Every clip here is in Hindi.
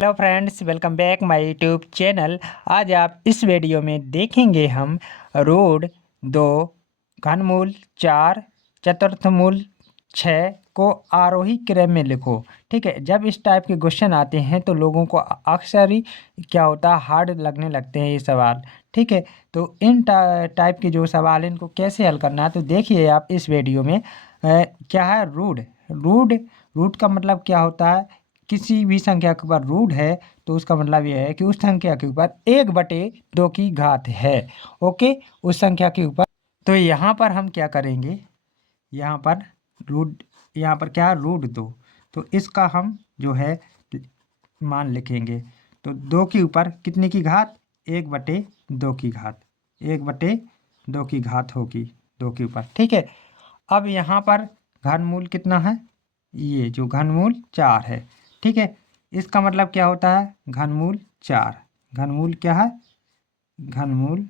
Hello friends, welcome back my YouTube channel. आज आप इस वीडियो में देखेंगे हम रूट 2, घनमूल 4, चतुर्थमूल 6 को आरोही क्रम में लिखो। ठीक है, जब इस टाइप के क्वेश्चन आते हैं तो लोगों को अक्सर ही क्या होता है, हार्ड लगने लगते हैं ये सवाल। ठीक है, तो इन टाइप के जो सवाल हैं इनको कैसे हल करना है तो देखिए आप इस वीडियो में। क्या है रूट। रूट रूट का मतलब क्या होता है, किसी भी संख्या के ऊपर रूट है तो उसका मतलब यह है कि उस संख्या के ऊपर 1/2 की घात है। ओके, उस संख्या के ऊपर। तो यहाँ पर हम क्या करेंगे, यहाँ पर रूट, यहाँ पर क्या है रूट 2। तो इसका हम जो है मान लिखेंगे। तो 2 के ऊपर कितने की घात, 1/2 की घात, 1/2 की घात होगी 2 के ऊपर। ठीक है, अब यहाँ पर घनमूल कितना है, ये जो घनमूल 4 है। ठीक है, इसका मतलब क्या होता है, घनमूल 4। घनमूल क्या है, घनमूल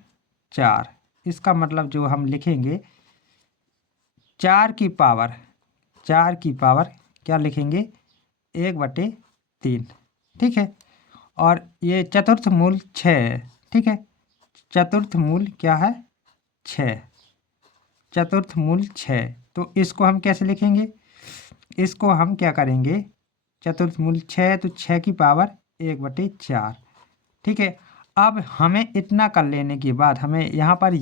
4। इसका मतलब जो हम लिखेंगे 4 की पावर, 4 की पावर क्या लिखेंगे, 1/3। ठीक है, और ये चतुर्थ मूल 6 है। ठीक है, चतुर्थ मूल क्या है, 6। चतुर्थ मूल 6। तो इसको हम कैसे लिखेंगे, इसको हम क्या करेंगे, चतुर्थ मूल 6 तो 6 की पावर 1/4। ठीक है, अब हमें इतना कर लेने के बाद हमें यहाँ पर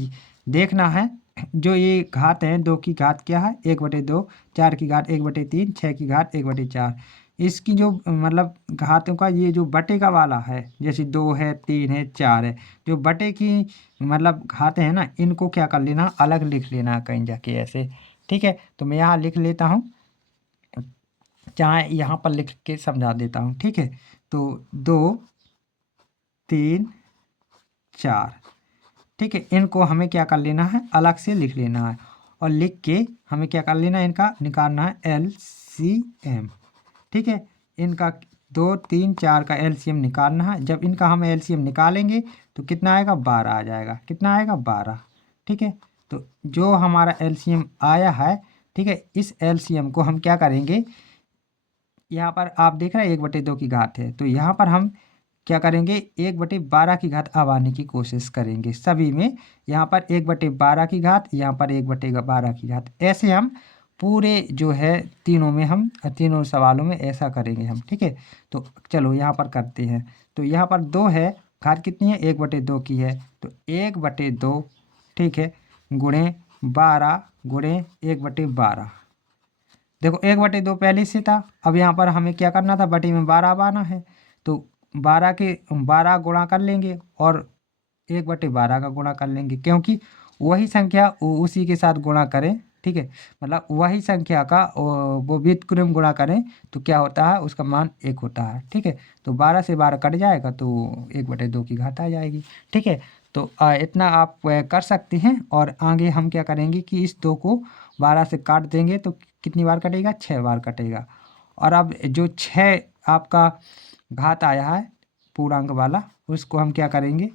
देखना है जो ये घात है, 2 की घात क्या है 1/2, 4 की घात 1/3, 6 की घात 1/4। इसकी जो मतलब घातों का ये जो बटे का वाला है, जैसे 2 है, 3 है, 4 है, जो बटे की मतलब घातें हैं ना, इनको क्या कर लेना, अलग लिख लेना कहीं जाके ऐसे। ठीक है, तो मैं यहाँ लिख लेता हूँ, चाहे यहाँ पर लिख के समझा देता हूँ। ठीक है, तो 2, 3, 4। ठीक है, इनको हमें क्या कर लेना है, अलग से लिख लेना है, और लिख के हमें क्या कर लेना है, इनका निकालना है LCM। ठीक है, इनका 2, 3, 4 का LCM निकालना है। जब इनका हम LCM निकालेंगे तो कितना आएगा, 12 आ जाएगा। कितना आएगा, 12। ठीक है, तो जो हमारा LCM आया है, ठीक है, इस LCM को हम क्या करेंगे, यहाँ पर आप देख रहे हैं 1/2 की घात है, तो यहाँ पर हम क्या करेंगे, 1/12 की घात अब आने की कोशिश करेंगे सभी में। यहाँ पर 1/12 की घात, यहाँ पर 1/12 की घात, ऐसे हम पूरे जो है तीनों में, हम तीनों सवालों में ऐसा करेंगे हम। ठीक है, तो चलो यहाँ पर करते हैं। तो यहाँ पर 2 है, घात कितनी है, 1/2 की है, तो 1/2, ठीक है, गुणे 12 गुणे 1/12। देखो 1/2 पहले से था, अब यहाँ पर हमें क्या करना था, बटे में 12 आना है। तो 12 गुणा कर लेंगे और 1/12 का गुणा कर लेंगे, क्योंकि वही संख्या उसी के साथ गुणा करें। ठीक है, मतलब वही संख्या का वो व्युत्क्रम गुणा करें तो क्या होता है, उसका मान 1 होता है। ठीक है, तो 12 से 12 कट जाएगा तो 1/2 की घात आ जाएगी। ठीक है, तो इतना आप कर सकते हैं। और आगे हम क्या करेंगे कि इस 2 को 12 से काट देंगे तो कितनी बार कटेगा, 6 बार कटेगा। और अब जो 6 आपका घात आया है पूर्णांक वाला, उसको हम क्या करेंगे,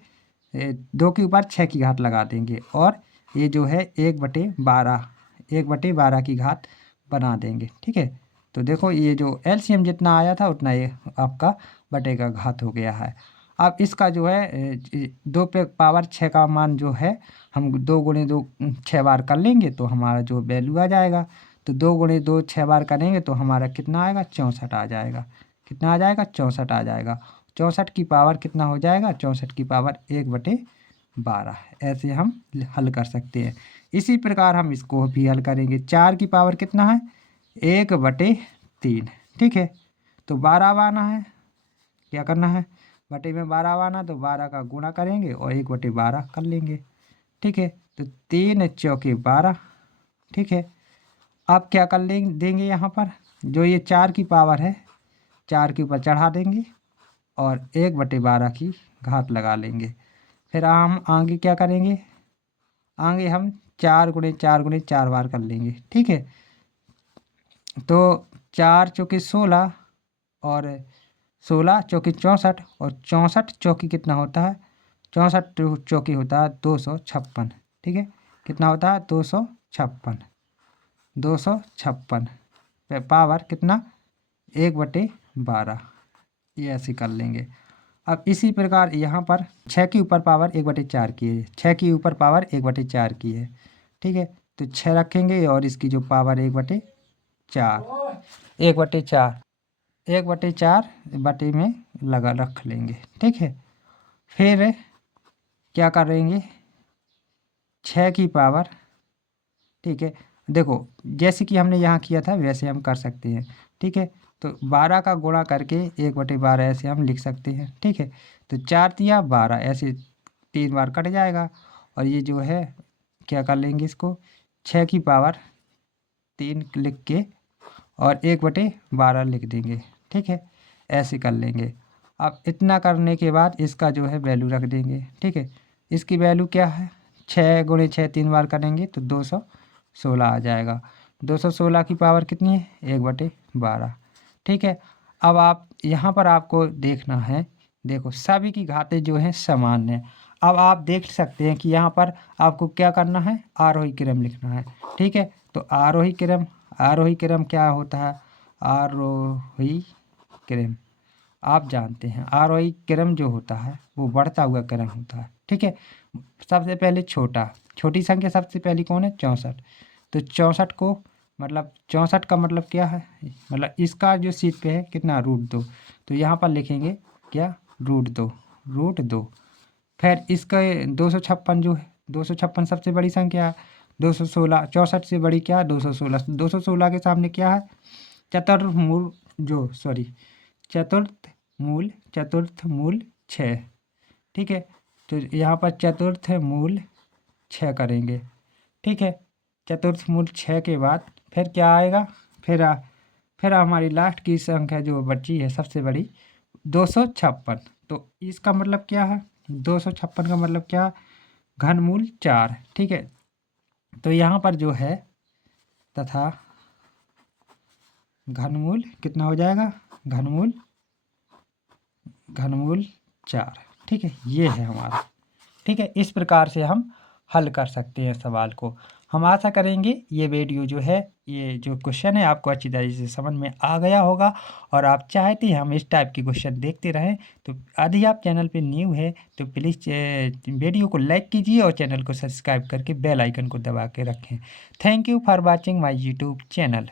2 के ऊपर 6 की घात लगा देंगे, और ये जो है 1/12 की घात बना देंगे। ठीक है, तो देखो ये जो LCM जितना आया था उतना ये आपका बटे का घात हो गया है। अब इसका जो है 2 पे पावर 6 का मान जो है, हम 2 गुणे 2 6 बार कर लेंगे तो हमारा जो वैल्यू आ जाएगा। तो 2 गुणे 2 6 बार करेंगे तो हमारा कितना आएगा, 64 आ जाएगा। कितना आ जाएगा, 64 आ जाएगा। 64 की पावर कितना हो जाएगा, 64 की पावर 1/12। ऐसे हम हल कर सकते हैं। इसी प्रकार हम इसको भी हल करेंगे। 4 की पावर कितना है, 1/3। ठीक है, तो 12 आना है, क्या करना है, बटे में 12 आना, तो 12 का गुणा करेंगे और 1/12 कर लेंगे। ठीक है, तो 3 चौके 12। ठीक है, अब क्या कर देंगे, यहाँ पर जो ये 4 की पावर है 4 के ऊपर चढ़ा देंगे और 1/12 की घात लगा लेंगे। फिर हम आगे क्या करेंगे, आगे हम 4 गुणे 4 गुणे 4 बार कर लेंगे। ठीक है, तो 4 चौके 16 और 16 चौकी 64, और 64 चौकी कितना होता है, 64 चौकी होता है 256। ठीक है, कितना होता है, 256। 256 पे पावर कितना, 1/12। ये ऐसे कर लेंगे। अब इसी प्रकार यहाँ पर 6 के ऊपर पावर 1/4 की है, 6 के ऊपर पावर 1/4 की है, ठीक है। तो 6 रखेंगे और इसकी जो पावर 1/4, 1/4, 1/4 बटे में लगा रख लेंगे, ठीक है। फिर क्या करेंगे, 6 की पावर, ठीक है। देखो जैसे कि हमने यहाँ किया था वैसे हम कर सकते हैं, ठीक है। तो 12 का गुणा करके 1/12 ऐसे हम लिख सकते हैं, ठीक है। तो 4 तिया 12 ऐसे 3 बार कट जाएगा और ये जो है क्या कर लेंगे, इसको 6 की पावर 3 लिख के और 1/12 लिख देंगे, ठीक है। ऐसे कर लेंगे। अब इतना करने के बाद इसका जो है वैल्यू रख देंगे, ठीक है। इसकी वैल्यू क्या है, 6 गुणे 6 3 बार करेंगे तो 216 आ जाएगा। 216 की पावर कितनी है, 1/12, ठीक है। अब आप यहाँ पर आपको देखना है, देखो सभी की घातें जो हैं समान हैं। अब आप देख सकते हैं कि यहाँ पर आपको क्या करना है, आरोही क्रम लिखना है, ठीक है। तो आरोही क्रम, आरोही क्रम क्या होता है, आरोही क्रम आप जानते हैं, आरोही क्रम जो होता है वो बढ़ता हुआ क्रम होता है, ठीक है। सबसे पहले छोटा, छोटी संख्या सबसे पहली कौन है, 64। तो 64 को मतलब 64 का मतलब क्या है, मतलब इसका जो सीट पे है कितना, √2। तो यहाँ पर लिखेंगे क्या, √2, √2। फिर इसका 256 जो है, 256 सबसे बड़ी संख्या है, 216 64 से बड़ी क्या है, 216। 216 के सामने क्या है, चतुर्मूल जो सॉरी चतुर्थ मूल 6, ठीक है। तो यहाँ पर चतुर्थ मूल 6 करेंगे, ठीक है। चतुर्थ मूल 6 के बाद फिर क्या आएगा, फिर हमारी लास्ट की संख्या जो बची है सबसे बड़ी 256। तो इसका मतलब क्या है, 256 का मतलब क्या, घनमूल 4, ठीक है। तो यहाँ पर जो है तथा घनमूल कितना हो जाएगा, घनमूल 4, ठीक है। ये है हमारा, ठीक है। इस प्रकार से हम हल कर सकते हैं सवाल को। हम आशा करेंगे ये वीडियो जो है, ये जो क्वेश्चन है आपको अच्छी तरीके से समझ में आ गया होगा और आप चाहते हैं हम इस टाइप के क्वेश्चन देखते रहें। तो यदि आप चैनल पे न्यू है तो प्लीज़ वीडियो को लाइक कीजिए और चैनल को सब्सक्राइब करके बेल आइकन को दबा के रखें। Thank you for watching my YouTube channel.